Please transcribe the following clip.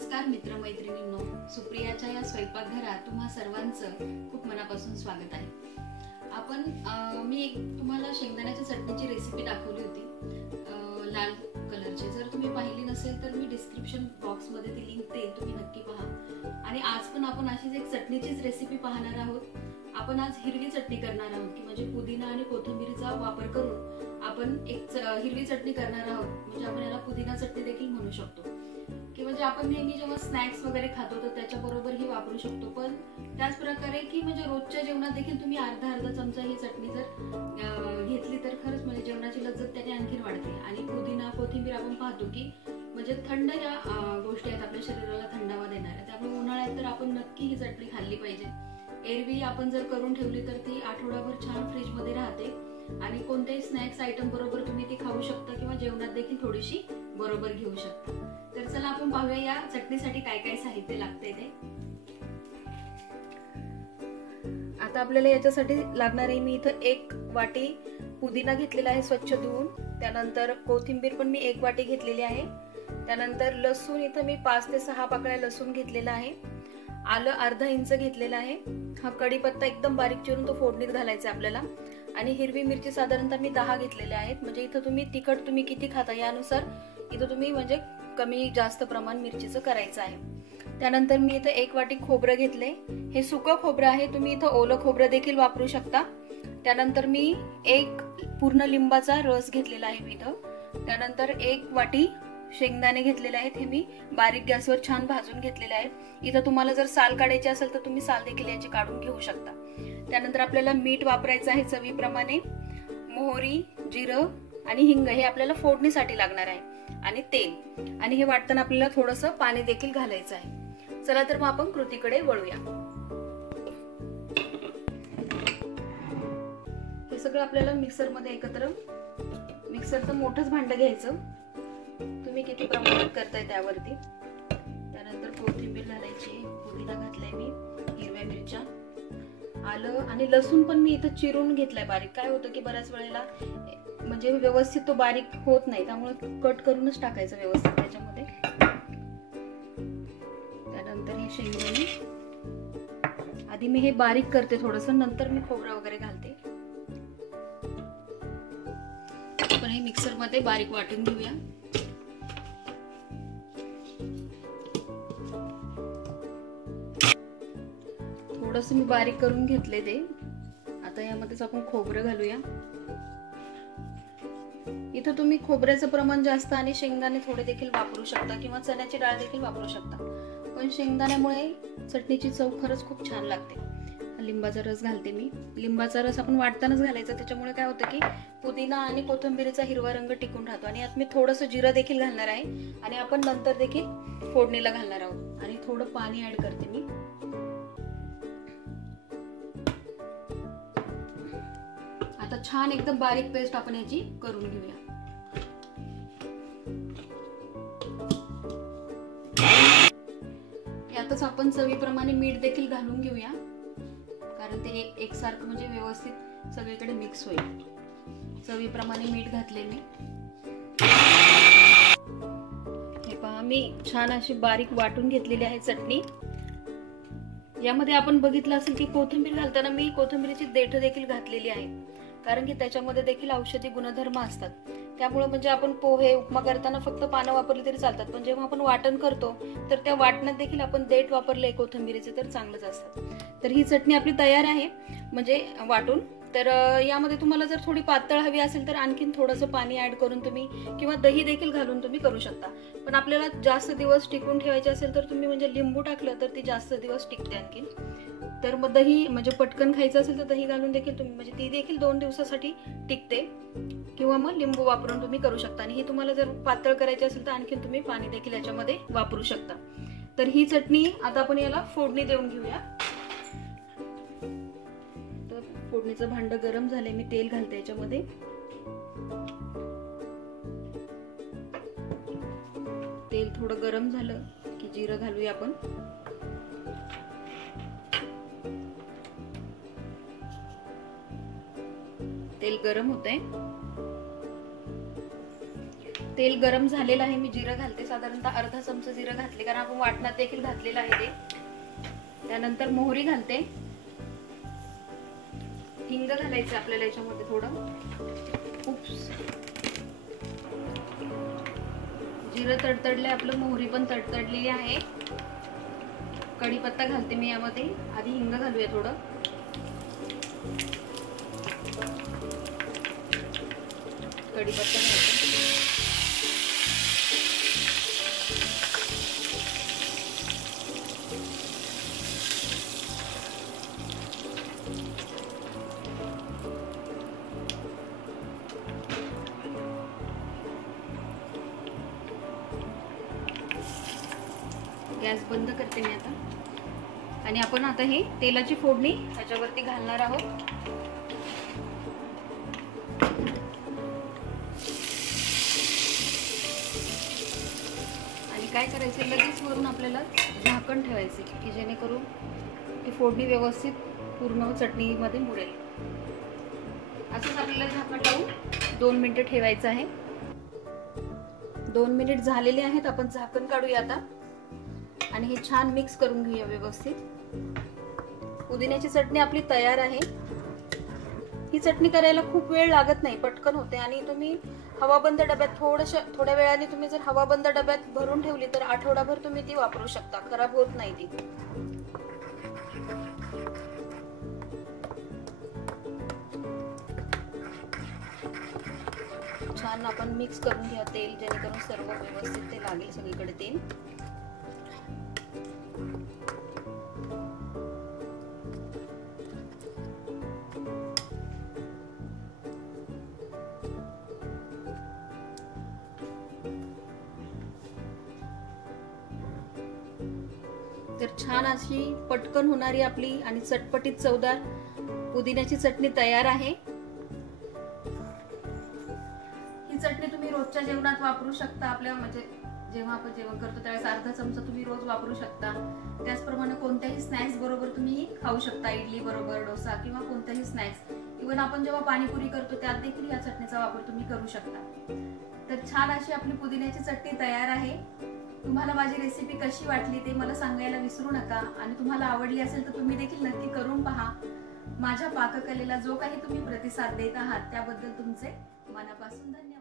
नमस्कार मित्रमैत्रिणींनो, सुप्रियाच्या या स्वयंपाकघरात तुम्हा सर्वांचं खूप मनापासून स्वागत आहे. मी एक तुम्हाला शेंगदाण्याच्या चटणीची रेसिपी दाखवली होती लाल कलरची. जर तुम्ही पाहिली नसेल तर मी डिस्क्रिप्शन बॉक्स मध्ये ती लिंक देईल, तुम्ही नक्की पहा. आणि आज पण आपण अशीच एक चटणीचीच रेसिपी पाहणार आहोत. आपण आज हिरवी चटणी करणार आहोत की म्हणजे पुदिना आणि कोथिंबीरचा वापर करून आपण एक हिरवी चटणी करणार आहोत. म्हणजे आपण याला पुदिना चटणी देखील म्हणू शकतो की म्हणजे आपण नेहमी जेव्हा स्नॅक्स वगैरे खातो तर त्याच्याबरोबर ही वापरू शकतो. पण त्याच प्रकारे की म्हणजे रोजच्या जेवणात देखील तुम्ही अर्धा चमचा ही चटणी जर घेतली तर खरंच म्हणजे जेवणाची लज्जत त्याने आणखीन वाढते. आणि पुदिना कोथिंबीर आपण पाहतो की म्हणजे थंड या गोष्टी आहेत, आपल्या शरीराला थंडावा देणाऱ्या. त्यामुळे उन्हाळ्यात तर आपण नक्की ही चटणी खाल्ली पाहिजे. एरवी आपण जर करून ठेवली तर ती आठवडाभर छान फ्रीज मध्ये राहते आणि कोणत्याही स्नॅक्स आयटम बरोबर तुम्ही ती खाऊ शकता किंवा जेवणात देखील थोडीशी बरोबर घेऊ शकता. तर चला आपण पाहूया या चटणीसाठी काय काय साहित्य लागते ते. आता आपल्याला याच्यासाठी लागणार आहे, मी इथं 1 वाटी पुदिना घेतलेला आहे स्वच्छ धुवून. त्यानंतर कोथिंबीर पण मी 1 वाटी घेतलेली आहे. त्यानंतर लसूण इथं मी 5 ते 6 पाकळ्या लसूण घेतलेला आहे. आलं अर्धा इंच घेतलेला आहे. हा कढीपत्ता एकदम बारीक चिरून तो फोडणीत घालायचा आपल्याला. आणि हिरवी मिरची साधारणतः मी 10 घेतलेल्या आहेत. म्हणजे इथं तुम्ही तिखट तुम्ही किती खाता यानुसार इथं तुम्ही म्हणजे कमी जास्त प्रमाण मिरचीचं करायचं आहे. त्यानंतर मी इथं 1 वाटी खोबरं घेतले. हे सुकं खोबरं आहे, तुम्ही इथं ओलं खोबरं देखील वापरू शकता. त्यानंतर मी 1 पूर्ण लिंबाचा रस घेतलेला आहे मी इथं. त्यानंतर 1 वाटी शेंगदाणे घेतलेले आहेत. हे मी बारीक गॅसवर छान भाजून घेतलेले आहेत. इथं तुम्हाला जर साल काढायची असेल तर तुम्ही साल देखील याची काढून घेऊ शकता. त्यानंतर आपल्याला मीठ वापरायचं आहे चवीप्रमाणे. मोहरी, जिरं आणि हिंग हे आपल्याला फोडणीसाठी लागणार आहे. आणि तेल. आणि हे वाटताना आपल्याला थोडंसं पाणी देखील घालायचं आहे. चला तर मग आपण कृतीकडे वळूया. हे सगळं आपल्याला मिक्सर मध्ये मिक्सरचं मोठंच भांडं घ्यायचं, तुम्ही किती प्रमाणात करताय त्यावरती. त्यानंतर कोथिंबीर घालायची, पुदिना घातलाय मी, हिरव्या मिरच्या, आलं आणि लसूण पण मी इथं चिरून घेतलाय बारीक. काय होतं की बऱ्याच वेळेला म्हणजे व्यवस्थित तो बारीक होत नाही, त्यामुळे कट करूनच टाकायचं व्यवस्थित त्याच्यामध्ये. त्यानंतर हे शेंगदाणे आधी मी हे बारीक करते थोडंसं, नंतर मी खोबरं वगैरे घालते. आपण हे मिक्सर मध्ये बारीक वाटून घेऊया. थोडंसं मी बारीक करून घेतले ते. आता यामध्येच आपण खोबरं घालूया. इथं तुम्ही खोबऱ्याचं प्रमाण जास्त आणि शेंगदाणे थोडे देखील वापरू शकता किंवा चण्याची डाळ देखील वापरू शकता. पण शेंगदाण्यामुळे चटणीची चव खरंच खूप छान लागते. लिंबाचा रस घालते मी. लिंबाचा रस आपण वाटतानाच घालायचा, त्याच्यामुळे काय होतं की पुदिना आणि कोथिंबीरचा हिरवा रंग टिकून राहतो. आणि यात मी थोडंसं जिरं देखील घालणार आहे आणि आपण नंतर देखील फोडणीला घालणार आहोत. आणि थोडं पाणी ऍड करते मी. आता छान एकदम बारीक पेस्ट आपण याची करून घेऊया. यातच आपण चवीप्रमाणे मीठ देखील घालून घेऊया, कारण ते एकसारखं म्हणजे व्यवस्थित सगळीकडे मिक्स होईल. चवीप्रमाणे मीठ घातले मी. हे पहा, मी छान अशी बारीक वाटून घेतलेली आहे चटणी. यामध्ये आपण बघितलं असेल की कोथिंबीर घालताना मी कोथिंबीरची देठ देखील घातलेली आहे, कारण की त्याच्यामध्ये देखील औषधी गुणधर्म असतात. त्यामुळे म्हणजे आपण पोहे उपमा करताना फक्त पानं वापरली तरी चालतात, पण जेव्हा आपण वाटण करतो तर त्या वाटणात देखील आपण देठ वापरले कोथिंबीरीचे तर चांगलंच असतात. तर ही चटणी आपली तयार आहे म्हणजे वाटून. तर यामध्ये तुम्हाला जर थोडी पातळ हवी असेल तर आणखीन थोडंसं पाणी ऍड करून तुम्ही किंवा दही देखील घालून तुम्ही करू शकता. पण आपल्याला जास्त दिवस टिकून ठेवायचे असेल तर तुम्ही म्हणजे लिंबू टाकलं तर ती जास्त दिवस टिकते आणखीन. तर मग दही म्हणजे पटकन खायचं असेल तर दही घालून देखील तुम्ही म्हणजे ती देखील 2 दिवसासाठी टिकते. किंवा मग लिंबू वापरून तुम्ही करू शकता. आणि ही तुम्हाला जर पातळ करायची असेल तर आणखीन तुम्ही पाणी देखील याच्यामध्ये वापरू शकता. तर ही चटणी आता आपण याला फोडणी देऊन घेऊया. तर फोडणीचं भांड गरम झालंय, मी तेल घालते याच्यामध्ये. तेल थोडं गरम झालं की जिरं घालूया आपण. तेल गरम होतंय. तेल गरम झालेलं आहे. मी जिरं घालते, साधारणतः अर्धा चमचा जिरं घातले, कारण आपण वाटणात देखील घातलेलं आहे ते. त्यानंतर मोहरी घालते. हिंग घालायचं आपल्याला याच्यामध्ये थोडं. जिरं तडतडले आपलं, मोहरी पण तडतडलेली आहे. कढीपत्ता घालते मी यामध्ये. आधी हिंग घालूया थोडं. कढीपत्ता घालते. गॅस बंद करते मी आता. आणि आपण आता हे तेलाची फोडणी ह्याच्यावरती घालणार आहोत. आणि काय करायचं, लगेच वरून आपल्याला झाकण ठेवायचे की जेणेकरून ती फोडणी व्यवस्थित पूर्ण चटणीमध्ये मुरेल. असंच आपल्याला झाकण लावून 2 मिनिटं ठेवायचं आहे. 2 मिनिट झालेले आहेत. आपण झाकण काढूया आता आणि हे छान मिक्स करून घेऊया व्यवस्थित. पुदिन्याची चटणी आपली तयार आहे. ही चटणी करायला खूप वेळ लागत नाही, पटकन होते. आणि तुम्ही हवाबंद डब्यात थोड्या वेळाने तुम्ही जर हवाबंद डब्यात भरून ठेवली तर आठवडाभर तुम्ही ती वापरू शकता, खराब होत नाही ती. छान आपण मिक्स करून घ्या तेल, जेणेकरून सर्व व्यवस्थित ते लागेल सगळीकडे तेल. तर छान अशी पटकन होणारी आपली आणि चटपटीत चवदार पुदिन्याची चटणी तयार आहे. ही चटणी तुम्ही रोजच्या जेवणात वापरू शकता. आपल्या म्हणजे जेव्हा आपण जेवण करतो त्यावेळेस अर्धा चमचा तुम्ही रोज वापरू शकता. त्याचप्रमाणे कोणत्याही स्नॅक्स बरोबर तुम्ही खाऊ शकता, इडली बरोबर, डोसा किंवा कोणत्याही स्नॅक्स. इव्हन आपण जेव्हा पाणीपुरी करतो त्यात देखील या चटणीचा वापर तुम्ही करू शकता. तर छान अशी आपली पुदिन्याची चटणी तयार आहे. तुम्हाला माझी रेसिपी कशी वाटली ते मला सांगायला विसरू नका. आणि तुम्हाला आवडली असेल तर तुम्ही देखील नक्की करून पहा. माझ्या पाककलेला जो काही तुम्ही प्रतिसाद देत आहात त्याबद्दल तुमचे मनापासून धन्यवाद.